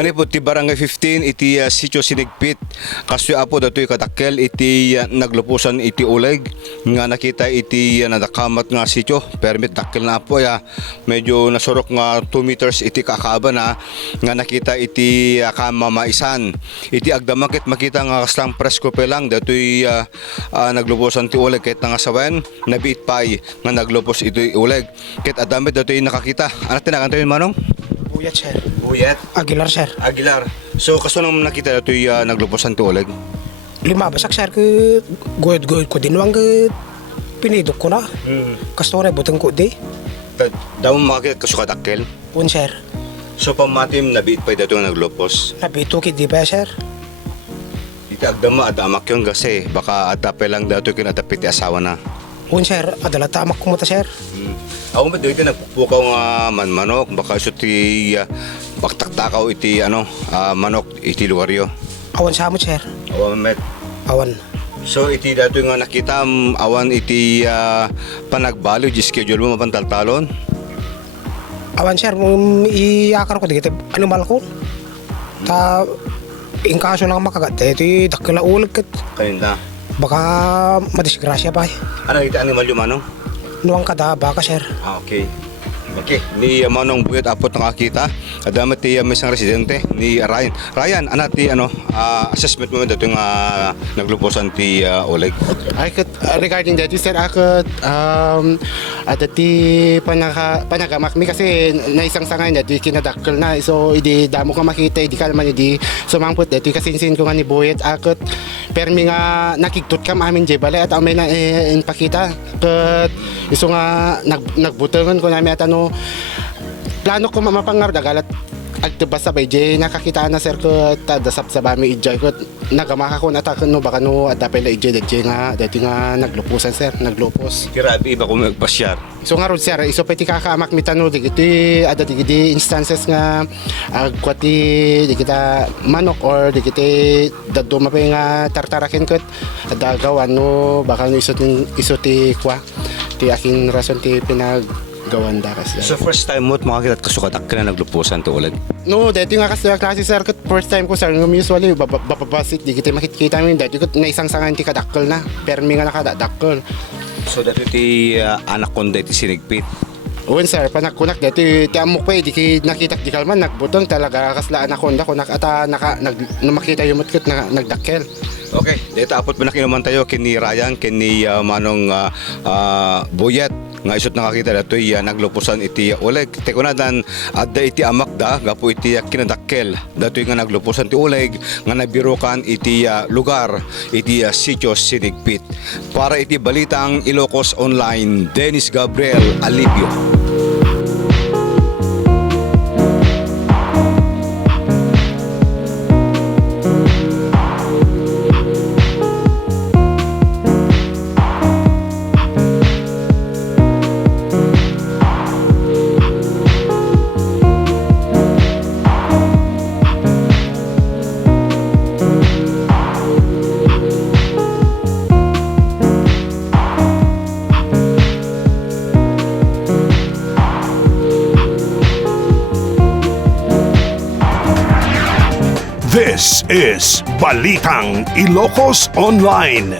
Manipod ti Barangay 15 iti sitio Sinigpit. Kaso apo datoy kadakkel iti naglupusan iti uleg nga nakita iti nadakamat nga sitio. Permit dakkel na apo ya. Medyo nasurok nga 2 meters iti kakaaba na nga nakita iti kamamaisan. Iti agdamakit makita nga kaslang presko pe lang datoy naglupusan ti uleg kahit nga sawen nabiit pay nga naglupos iti uleg. Kahit adamit datoy nakakita. Ano tinakantayin manong? Buyat, sir. Buyat. Aguilar, sir. Aguilar. So kaso nang nakita na ito'y naglupusan ti uleg? Limabasak, sir. Goyod ko din. Wang pinidok ko na. Kasto rin, butang ko di. Daw makakita kaso kadakkel? Un, sir. So pamatim nabiit pa dito nga naglupos? Nabito kit di ba, sir? Iti agdama at amak yun kasi baka atape lang dito kinatapit ti asawa na. Un, sir. Adala tamak ko mata, sir. Ako ba dito nagpupukaw nga manok baka iso ti baktaktakaw iti manok iti lugaryo. Awan sa amot, sir. Awan met. Awan. So iti dito nga nakita awan iti panagbalo di schedule mo mapantaltalon? Awan, sir. Iakar ko di kita animal ko. Ingkaso lang makagat. Ito dakila ulag kat. Kanina. Baka madisgrasya pa. Ano iti animal yung manong? Nuwang kada baka, sir. Okay. Okay, ni Manong Buyat apot nakakita. Adamat ti may isang residente ni Ryan. Ryan, ti assessment mo dito nga naglupusan ti uleg? I could regarding that, you said I could at the panagamak mi kasi naisang sangay na di kinadakkel na so idi damo ka makita idi kalman idi sumangput dito kasi sin ko nga ni Buyat akot permi nga nakigtut kam amin je balay at amay na pakita ket iso nga nagbutangon ko nami at plano ko mapangar dagalat agtebas sabay je nakakita na sir ko tadasap sa bami ijay ko nagamaka ko natak no baka no adapela ijay dati nga naglupusan sir naglupos Grabe iba kung magpasyar. so nga rod sir iso peti kakaamak mitano digiti ada digiti instances nga agkwati digita manok or digiti daduma pa nga tartarakin ko adagawan no baka no iso ti kwa ti akin rason ti pinaggawan da kasi. So first time mo makakita at kasukadak ka na naglupusan to uleg? No, dati nga kasi klase sir, first time ko sir, usually bababasit, di kita makikita mo dati ko na isang sangan ti kadakkel na, permi nga nakadakkel. So dati ti anak ko dati sinigpit? Uwan sir, panakunak dati ti amok pa di nakita di kalman nagbutong talaga kasla anak ko makita yung mutkot na nagdakkel. Okay, dito apot pa nakinuman tayo kini Ryan, kini Manong Buyat. Nga isot nakakita na ito'y naglupusan iti uleg. Teko na dan, adda iti amakda, gapo iti kinadakkel. Dato'y nga naglupusan iti uleg, nga nabirukan iti lugar, iti sitio Sinigpit. Para iti balitang Ilocos Online, Dennis Gabriel Alipio. This is Balitang Ilocos Online.